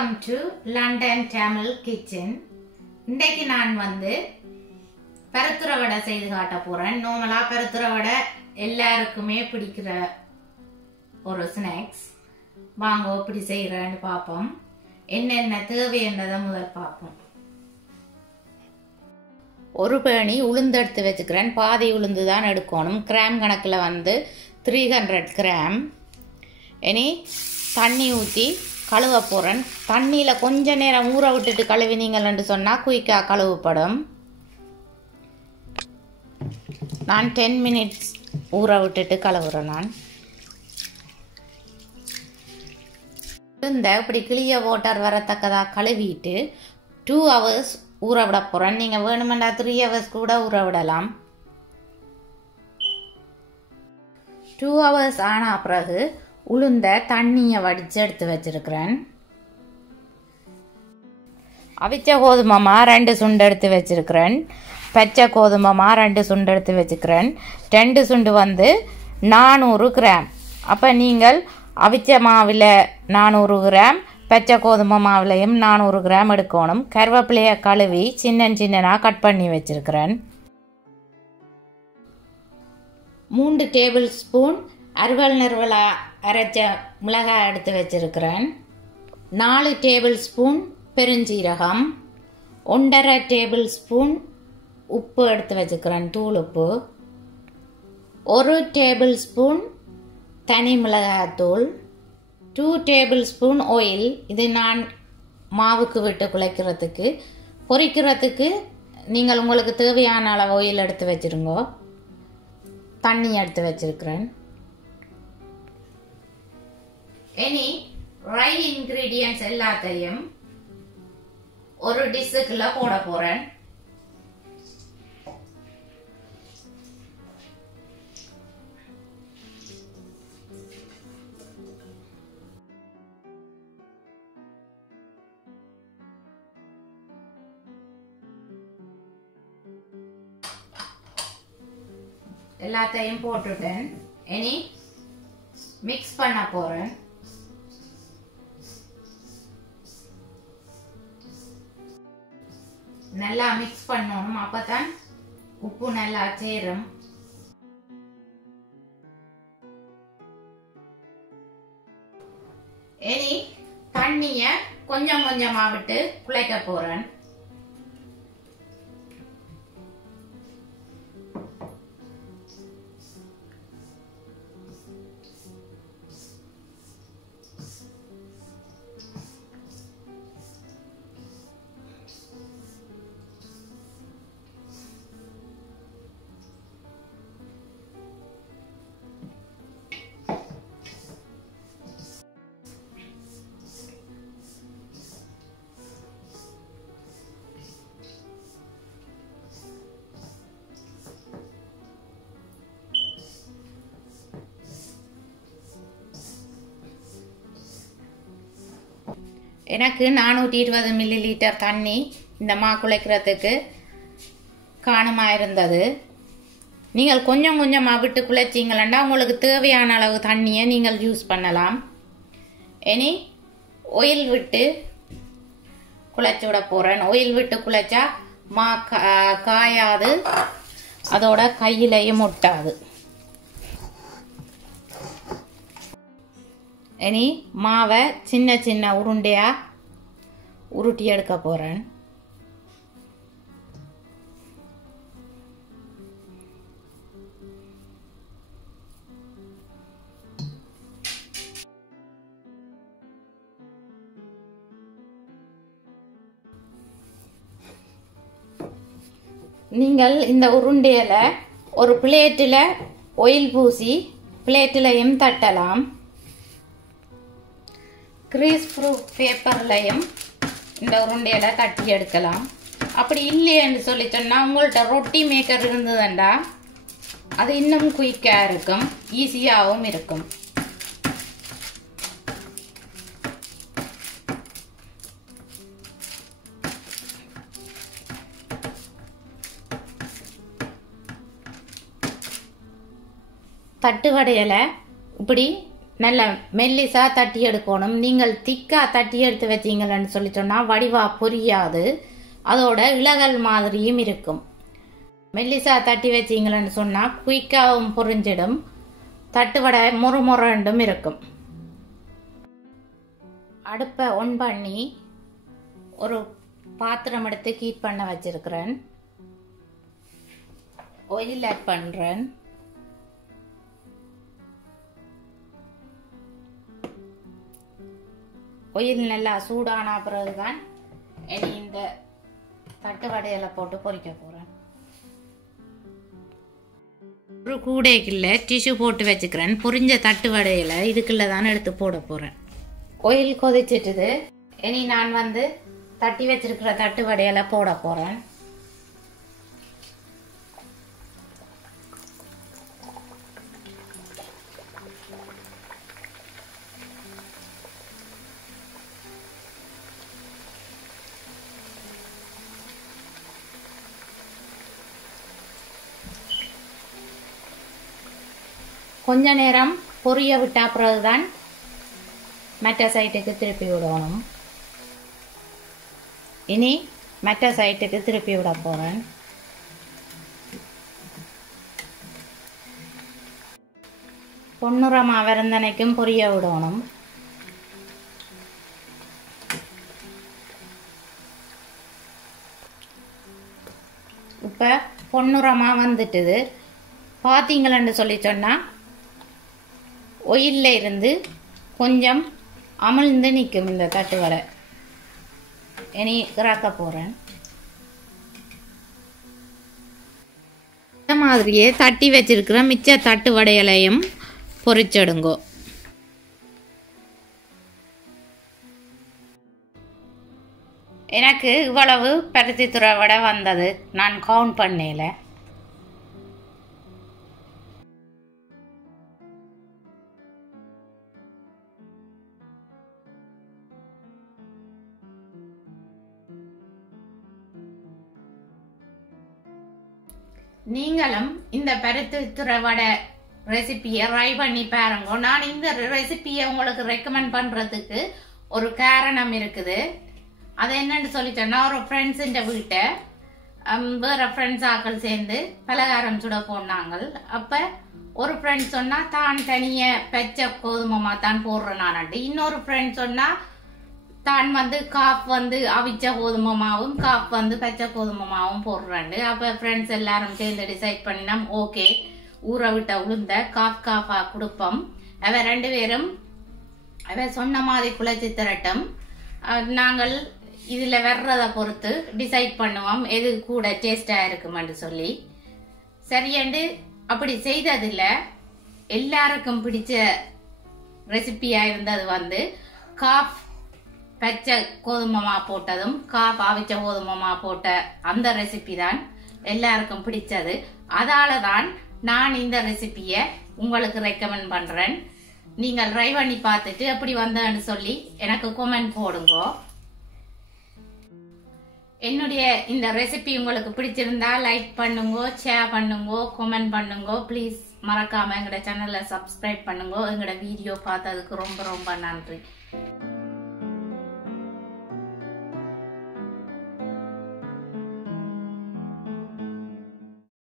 Welcome to London Tamil kitchen. இன்றைக்கு நான் பருத்துற வடை செய்து காட்ட போறேன். நார்மலா பருத்துற வடை எல்லாருக்குமே பிடிக்கிற ஒரு ஸ்நாக்ஸ். வாங்க எப்படி செய்யறேன்னு பார்ப்போம். என்னென்ன தேவைன்றதை முதல் பார்ப்போம். ஒரு பேணி உளுந்து எடுத்து வச்சுக்கிறேன். பாதி உளுந்து தான் எடுக்கணும். கிராம் கணக்கில் 300 கிராம். இனி தண்ணி ஊற்றி கழுவ போகிறேன். தண்ணியில் கொஞ்ச நேரம் ஊற விட்டுட்டு கழுவினீங்கன்னு சொன்னால் குயிக்காக கழுவப்படும். நான் 10 மினிட்ஸ் ஊற விட்டுட்டு கழுவுறேன். நான் இப்படி கிளிய வாட்டர் வரத்தக்கதாக கழுவிட்டு 2 ஹவர்ஸ் ஊற விட போகிறேன். நீங்கள் வேணுமெண்டா 3 ஹவர்ஸ் கூட ஊற விடலாம். 2 ஹவர்ஸ் ஆன பிறகு உளுந்த தண்ணியை வடித்து எடுத்து வச்சிருக்கிறேன். அவிச்ச கோதுமை 2 சுண்டு எடுத்து வச்சிருக்கிறேன். பச்சை கோதுமை 2 சுண்டு எடுத்து வச்சுக்கிறேன். 2 சுண்டு 400 கிராம். அப்போ நீங்கள் அவிச்ச மாவில் 400 கிராம், பச்சை கோதுமை மாவுலையும் 400 கிராம் எடுக்கணும். கருவேப்பிலையை கழுவி சின்னனாக கட் பண்ணி வச்சிருக்கிறேன். 3 டேபிள் ஸ்பூன் அருவல் அரைச்ச மிளகாய் எடுத்து வச்சிருக்கிறேன். 4 டேபிள் ஸ்பூன் பெருஞ்சீரகம், 1.5 டேபிள் ஸ்பூன் உப்பு எடுத்து வச்சுக்கிறேன், தூள் உப்பு, 1 டேபிள் ஸ்பூன் தனி மிளகாய்த்தூள், 2 டேபிள் ஸ்பூன் ஆயில். இது நான் மாவுக்கு விட்டு குழைக்கிறதுக்கு. பொரிக்கிறதுக்கு நீங்கள் உங்களுக்கு தேவையான அளவு ஆயில் எடுத்து வச்சிருங்க. தண்ணி எடுத்து வச்சிருக்கிறேன். இனி ட்ரை இன்கிரீடியன்ட்ஸ் எல்லாத்தையும் ஒரு டிஷ்ஷுக்குள்ள போட போறேன். எல்லாத்தையும் போட்டுட்டேன். இனி மிக்ஸ் பண்ண போறேன். நல்லா மிக்ஸ் பண்ணணும். அப்பதான் உப்பு நல்லா சேரும். இனி தண்ணிய கொஞ்சம் கொஞ்சமா விட்டு குழைக்க போறேன். எனக்கு 420 மில்லிலிட்டர் தண்ணி இந்த மா குழைக்கிறதுக்கு காணுமா இருந்தது. நீங்கள் கொஞ்சம் கொஞ்சமாக விட்டு குழைச்சிங்களா உங்களுக்கு தேவையான அளவு தண்ணியை நீங்கள் யூஸ் பண்ணலாம். இனி ஆயில் விட்டு குழைச்சி விட போகிறேன். ஆயில் விட்டு குழைச்சா மா காயாது, அதோட கையிலையும் ஒட்டாது. இனி மாவை சின்ன உருண்டையா உருட்டி எடுக்க போறேன். நீங்கள் இந்த உருண்டையில ஒரு பிளேட்டில் ஆயில் பூசி பிளேட்டிலையும் தட்டலாம். கிரீஸ் ப்ரூஃப் பேப்பர்லையும் இந்த உருண்டையில தட்டி எடுக்கலாம். அப்படி இல்லைன்னு சொல்லி சொன்னால் உங்கள்கிட்ட ரொட்டி மேக்கர் இருந்ததுண்டா அது இன்னும் குயிக்காக இருக்கும், ஈஸியாகவும் இருக்கும். தட்டு வடையில் இப்படி நல்ல மெல்லிசா தட்டி எடுக்கணும். நீங்கள் திக்கா தட்டி எடுத்து வச்சீங்கன்னு சொல்லி சொன்னால் வடிவா பொரியாது, அதோட இலகல் மாதிரியும் இருக்கும். மெல்லிசா தட்டி வச்சீங்கன்னு சொன்னால் குயிக்காகவும் பொரிஞ்சிடும், தட்டுவடை முறுமுறண்டும் இருக்கும். அடுப்பை ஒன் பண்ணி ஒரு பாத்திரம் எடுத்து ஹீட் பண்ண வச்சிருக்கிறேன். ஆயில் ஆட் பண்ணுறேன். ஆயில் நல்லா சூடான பிறகுதான் இனி இந்த தட்டு வடையில போட்டு பொரிக்க போகிறேன். ஒரு கூடைக்குள்ள டிஷ்யூ போட்டு வச்சுக்கிறேன். பொரிஞ்ச தட்டு வடையில இதுக்குள்ள தான் எடுத்து போட போகிறேன். ஆயில் கொதிச்சிட்டுது. இனி நான் தட்டி வச்சிருக்கிற தட்டு வடையில போட போகிறேன். கொஞ்ச நேரம் பொரிய விட்டா பிறகுதான் மற்ற சைட்டுக்கு திருப்பி விடணும். இனி மற்ற சைட்டுக்கு திருப்பி விட போறேன். பொன்னிறமா வருந்தனைக்கும் பொரிய விடணும். இப்ப பொன்னிறமா வந்துட்டுது. பார்த்தீங்களன்னு சொல்லி சொன்னா ஒயில்ல இருந்து கொஞ்சம் அமிழ்ந்து நிற்கும் இந்த தட்டு வடை. இனி இறக்க போறேன். இந்த மாதிரியே தட்டி வச்சிருக்கிற மிச்ச தட்டு வடைகளையும் பொரிச்செடுங்கோ. எனக்கு இவ்வளவு பருத்தித்துறை வடை வந்தது, நான் கவுண்ட் பண்ணல. நீங்களும் இந்த பருத்தித்துறை வடை ரெசிபியை ட்ரை பண்ணி பாருங்க. நான் இந்த ரெசிபியை உங்களுக்கு ரெக்கமெண்ட் பண்றதுக்கு ஒரு காரணம் இருக்குது. அது என்னன்னு சொல்லிட்டேன்னா, ஒரு ஃப்ரெண்ட்ஸ் இந்த வீட்டை வேற ஃப்ரெண்ட்ஸ் ஆக்கள் சேர்ந்து பலகாரம் சுட போனாங்க. அப்ப ஒரு ஃப்ரெண்ட் சொன்னா தான் தனிய பச்சை கோதுமமா தான் போடுறேன் நான். இன்னொரு ஃப்ரெண்ட் சொன்னா தான் காப் அவிச்ச கோதுமமாவும் காப் பச்சை கோதுமமாவும் போடுறாண்டு. அப்ப ஃப்ரெண்ட்ஸ் எல்லாரும் சேர்ந்து டிசைட் பண்ணினா ஓகே, ஊற விட்ட உளுந்த காஃபா கொடுப்போம். அவ ரெண்டு பேரும் அவ சொன்ன மாதிரி குழைச்சி திரட்டும். நாங்கள் இதுல வர்றத பொறுத்து டிசைட் பண்ணுவோம் எது கூட டேஸ்டா இருக்குமென்று சொல்லி. சரியண்டு அப்படி செய்ததில்ல. எல்லாருக்கும் பிடிச்ச ரெசிபியா இருந்தது காப் பச்சை கோதுமமா போட்டதும் காப் அவிச்ச கோதுமமா போட்ட அந்த ரெசிபி தான் எல்லாருக்கும் பிடிச்சது. அதால தான் நான் இந்த ரெசிபியை உங்களுக்கு ரெக்கமெண்ட் பண்றேன். நீங்கள் ட்ரை பண்ணி பார்த்துட்டு எப்படி வந்தேன்னு சொல்லி எனக்கு கமெண்ட் போடுங்க. என்னுடைய இந்த ரெசிபி உங்களுக்கு பிடிச்சிருந்தா லைக் பண்ணுங்க, ஷேர் பண்ணுங்க, கமெண்ட் பண்ணுங்க. ப்ளீஸ் மறக்காம எங்களோட சேனலை சப்ஸ்கிரைப் பண்ணுங்க. எங்களோட வீடியோ பார்த்ததுக்கு ரொம்ப ரொம்ப நன்றி.